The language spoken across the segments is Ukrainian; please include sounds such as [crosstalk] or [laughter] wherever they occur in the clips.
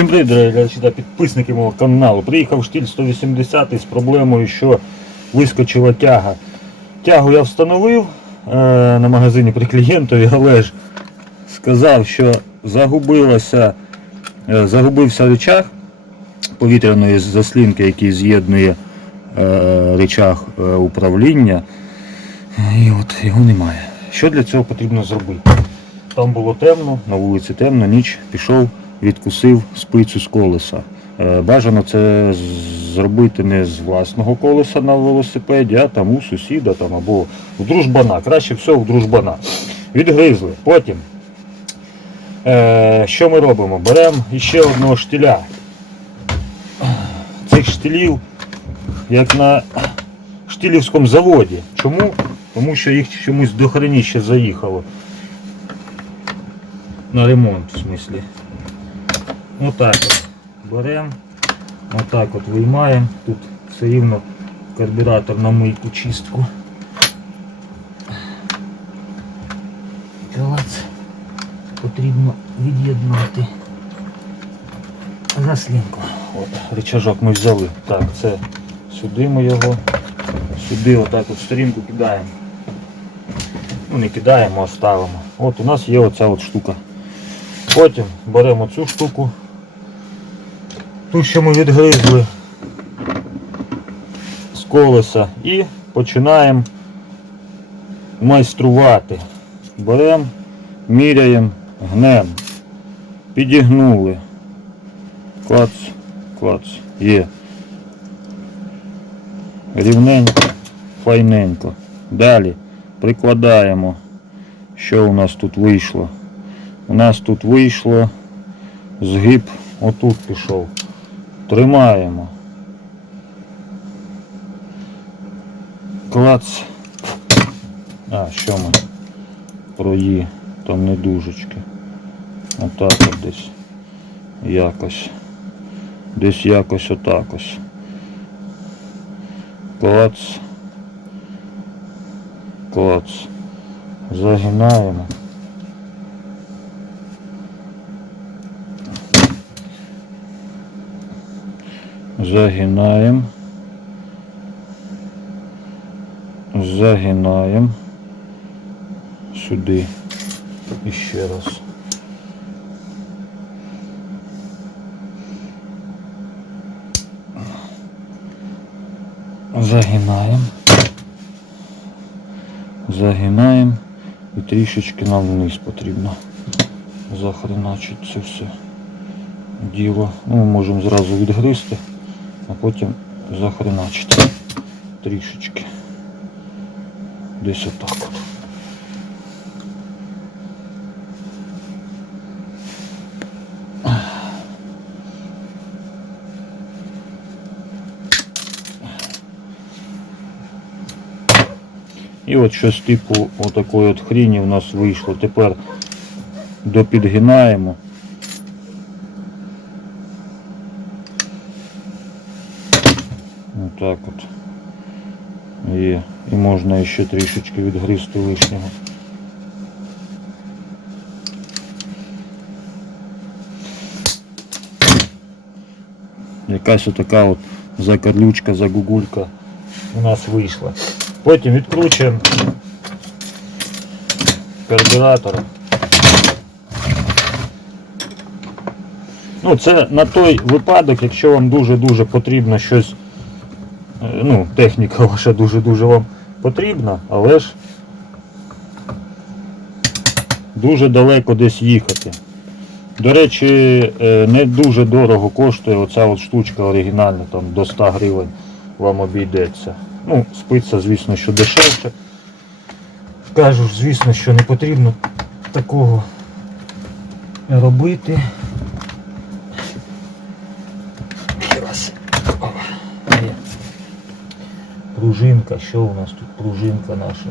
Всім привіт, дорогі та підписники мого каналу. Приїхав штиль 180 з проблемою, що вискочила тяга. Тягу я встановив е, на магазині при клієнтові, але ж сказав, що загубилося, е, загубився рычаг повітряної заслінки, який з'єднує е, рычаг е, управління. І от його немає. Що для цього потрібно зробити? Там було темно, на вулиці темно, ніч пішов, відкусив спицю з колеса. Е, Бажано це зробити не з власного колеса на велосипеді, а там у сусіда там, або у дружбана. Краще всього у дружбана. Відгризли. Потім е, що ми робимо? Беремо іще одного штиля. Цих штилів, як на штилівському заводі. Чому? Тому що їх чомусь до хреніще заїхало. На ремонт, в смислі. Отак от беремо, отак от виймаємо. Тут все рівно карбюратор на мийку чистку. Клац. Потрібно від'єднати заслінку. От, рычажок ми взяли. Так, це сюди ми його, сюди отак от сторінку кидаємо. Ну не кидаємо, а ставимо. От у нас є оця от штука. Потім беремо цю штуку. Ту, що ми відгризли з колеса і починаємо майструвати. Беремо, міряємо, гнемо, підігнули. Клац, клац, є. Рівненько, файненько. Далі прикладаємо, що у нас тут вийшло. У нас тут вийшло згиб, отут пішов. Тримаємо. Клац. А, що ми? Прої, там не дужечки. Отак от десь. Якось. Десь якось отак ось. Клац. Клац. Загинаємо. Загинаємо. Загинаємо. Сюди. І ще раз. Загинаємо. Загинаємо. І трішечки нам вниз потрібно захреначити це все діло. Ну, можемо зразу відгризти, а потім захреначити трішечки. Десь отак от. І от щось типу отакої от хріні у нас вийшло. Тепер допідгинаємо. Отак от. Є. І можна ще трішечки відгризти лишнього. Якась отака от закарлючка, загугулька у нас вийшла. Потім відкручуємо карбюратор. Ну, це на той випадок, якщо вам дуже-дуже потрібно щось, ну, техніка [laughs] ваша дуже-дуже вам потрібна, але ж дуже далеко десь їхати. До речі, е, не дуже дорого коштує оця от штучка оригінальна, там до 100 гривень вам обійдеться. Ну, спиться, звісно, що дешевше. Кажу звісно, що не потрібно такого робити. Раз. Опа. Є. Пружинка, що у нас тут пружинка наша?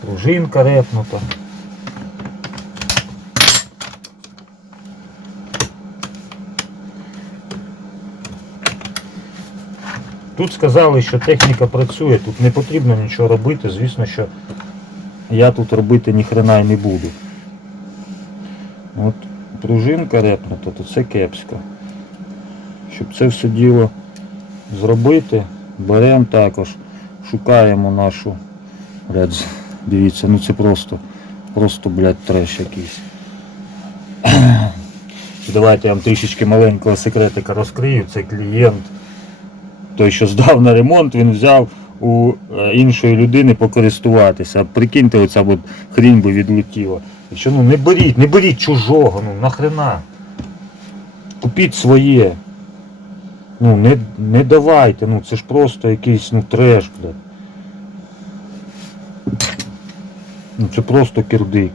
Пружинка репнута. Тут сказали, що техніка працює, тут не потрібно нічого робити. Звісно, що я тут робити ніхрена й не буду. От пружинка репнута, то це кепсько. Щоб це все діло зробити, беремо також, шукаємо нашу. Блядь, з- дивіться, ну це просто, просто, блядь, треш якийсь. [clears throat] Давайте я вам трішечки маленького секретика розкрию. Це клієнт, той, що здав на ремонт, він взяв у е, іншої людини покористуватися. Прикиньте, оця от хрінь би відлетіла. Якщо ну не беріть, не беріть чужого, ну нахрена. Купіть своє. Ну не, не давайте, ну це ж просто якийсь ну треш, блядь. Ну це просто кирдик.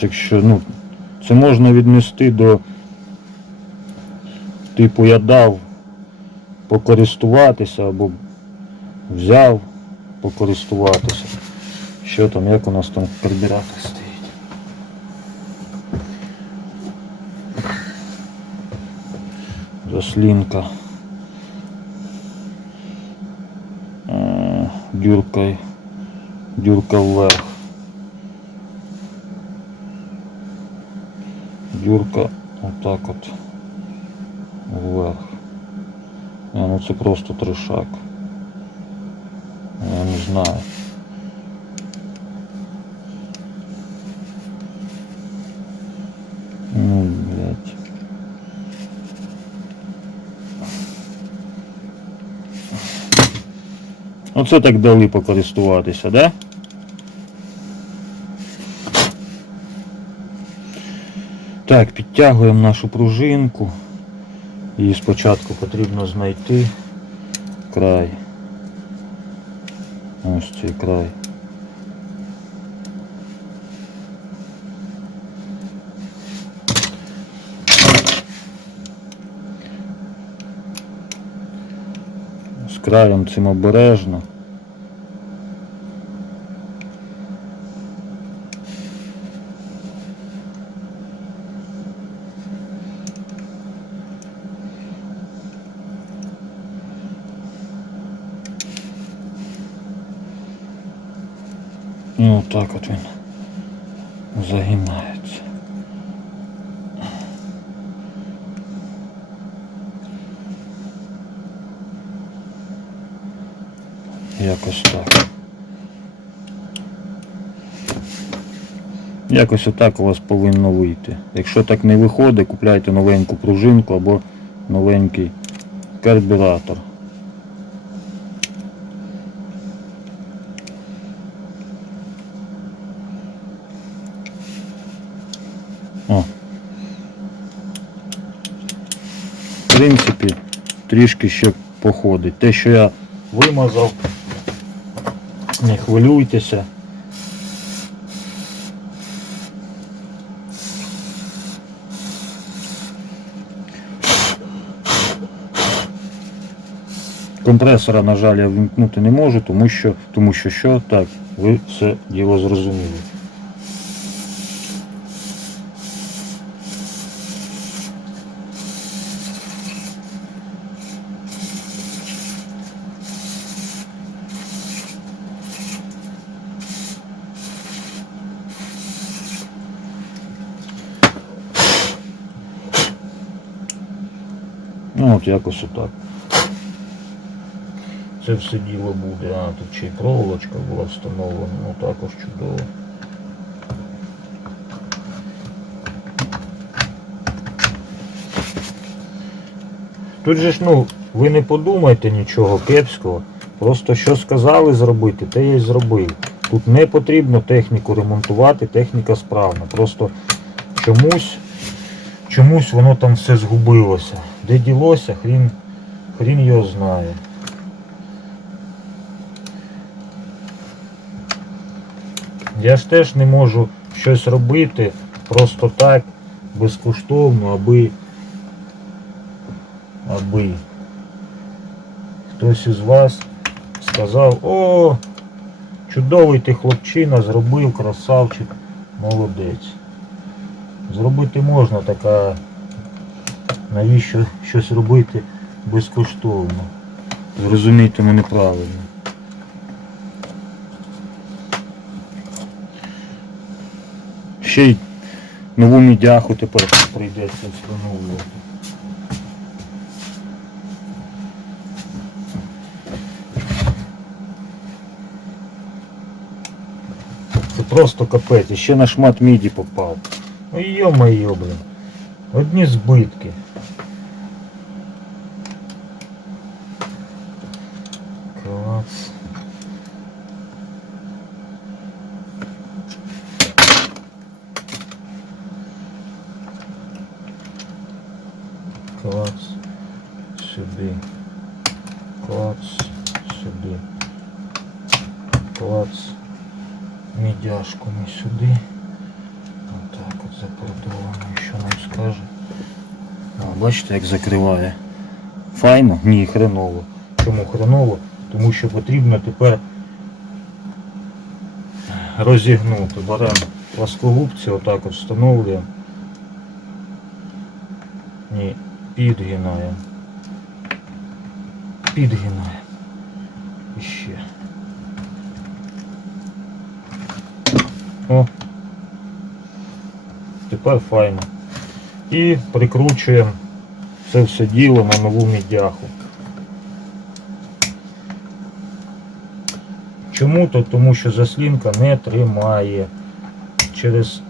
Так що, ну, це можна віднести до типу я дав покористуватися або взяв покористуватися. Що там, як у нас там карбюратор Заслінка. Е, Дюркой. Дюрка вверх. Дюрка отак от вверх. Ну це просто трешак. Я не знаю. Оце так дали покористуватися, да? Так, підтягуємо нашу пружинку. Її спочатку потрібно знайти край. Ось цей край. З краєм цим обережно. І отак от він загинається. Якось так. Якось отак у вас повинно вийти. Якщо так не виходить, купляйте новеньку пружинку або новенький карбюратор. О. В принципі, трішки ще походить. Те, що я вимазав, не хвилюйтеся. Компресора, на жаль, я вимкнути не можу, тому що, тому що що? Так, ви все діло зрозуміли. От якось отак. Це все діло буде. А, тут ще й проволочка була встановлена, ну також чудово. Тут же ж, ну, ви не подумайте нічого кепського. Просто що сказали зробити, те я й зробив. Тут не потрібно техніку ремонтувати, техніка справна. Просто чомусь, чомусь воно там все згубилося. Де ділося, хрін, хрін його знає. Я ж теж не можу щось робити просто так, безкоштовно, аби аби хтось із вас сказав, о, чудовий ти хлопчина, зробив, красавчик, молодець. Зробити можна, так а навіщо щось робити безкоштовно? Зрозумійте мене правильно. Ще й нову мідяху тепер прийдеться встановлювати. Це просто капець, ще на шмат міді попав. Ну йо-моє, блин. Одні збитки. Клац. Клац. Сюди. Клац. Сюди. Клац. Мідяшку ми сюди. Бачите, як закриває. Файно? Ні, хреново. Чому хреново? Тому що потрібно тепер розігнути. Беремо пласкогубці, отак от встановлюємо. Ні, підгинаємо. Підгинаємо. І ще. О. Тепер файно. І прикручуємо це все діло на нову мідяху. Чому то? Тому що заслінка не тримає через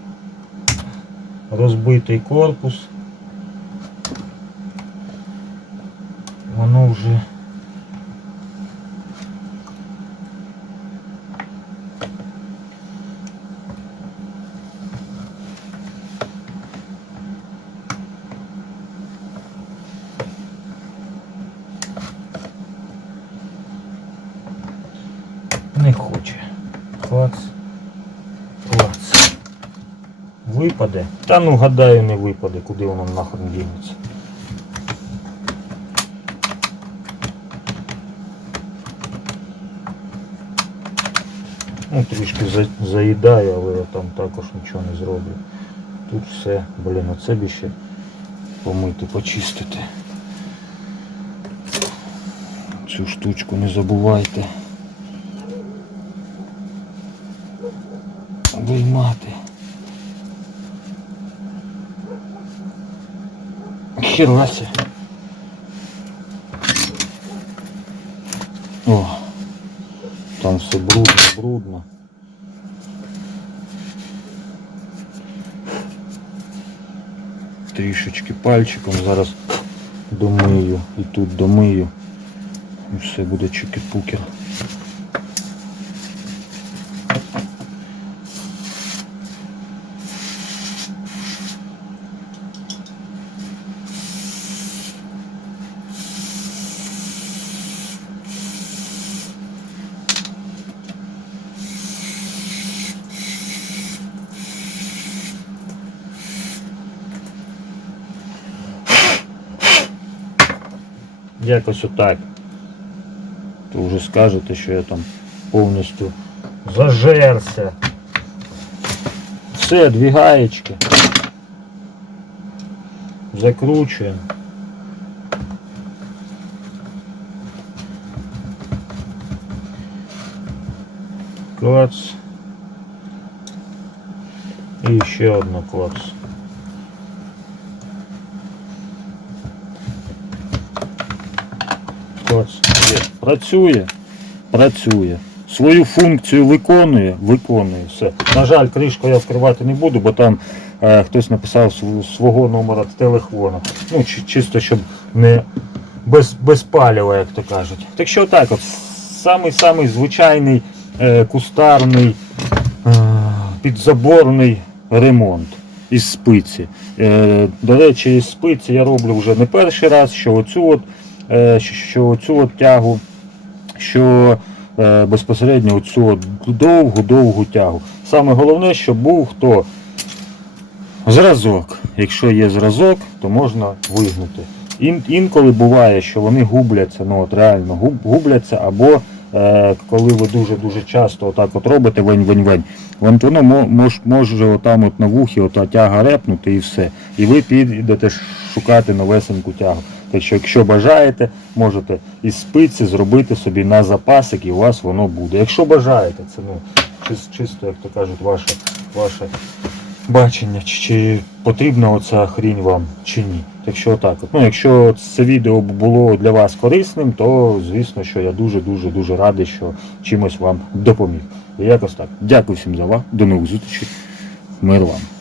розбитий корпус. Воно вже не хоче. Клац. Клац. Випаде. Та ну гадаю не випаде, куди воно нахрен дінеться. Ну, трішки за- заїдаю, але я там також нічого не зроблю. Тут все, блін, оце б ще помити, почистити. Цю штучку не забувайте. Виймати. Херася. О, там все брудно, брудно. Трішечки пальчиком зараз домию і тут домию. І все буде чики-пукер. Якось отак. То вже скажете, що я там повністю зажерся. Все, дві гаєчки. Закручуємо. Клац. І ще одна клац. Є. Працює. Працює. Свою функцію виконує, виконує все. На жаль, кришку я вкривати не буду, бо там е, хтось написав свого номера телефону. Ну, чи- чисто, щоб не без, без як то кажуть. Так що так, от самий-самий звичайний е, кустарний е, підзаборний ремонт із спиці. Е, до речі, із спиці я роблю вже не перший раз, що оцю от, що оцю от тягу, що е, безпосередньо от довгу-довгу тягу. Саме головне, щоб був хто зразок. Якщо є зразок, то можна вигнути. Ін, інколи буває, що вони губляться, ну от реально губ, губляться, або е, коли ви дуже-дуже часто отак от робите вень-вень-вень, воно мо- мож, може отам от на вухі ота тяга репнути і все. І ви підете шукати новесеньку тягу. Так що, якщо бажаєте, можете із спиці зробити собі на запасик і у вас воно буде. Якщо бажаєте, це ну чисто, як то кажуть, ваше, ваше бачення, чи, чи потрібна оця хрінь вам чи ні. Так що отак. Ну, якщо це відео було для вас корисним, то звісно, що я дуже дуже дуже радий, що чимось вам допоміг. І якось так. Дякую всім за увагу. До нових зустрічей. Мир вам.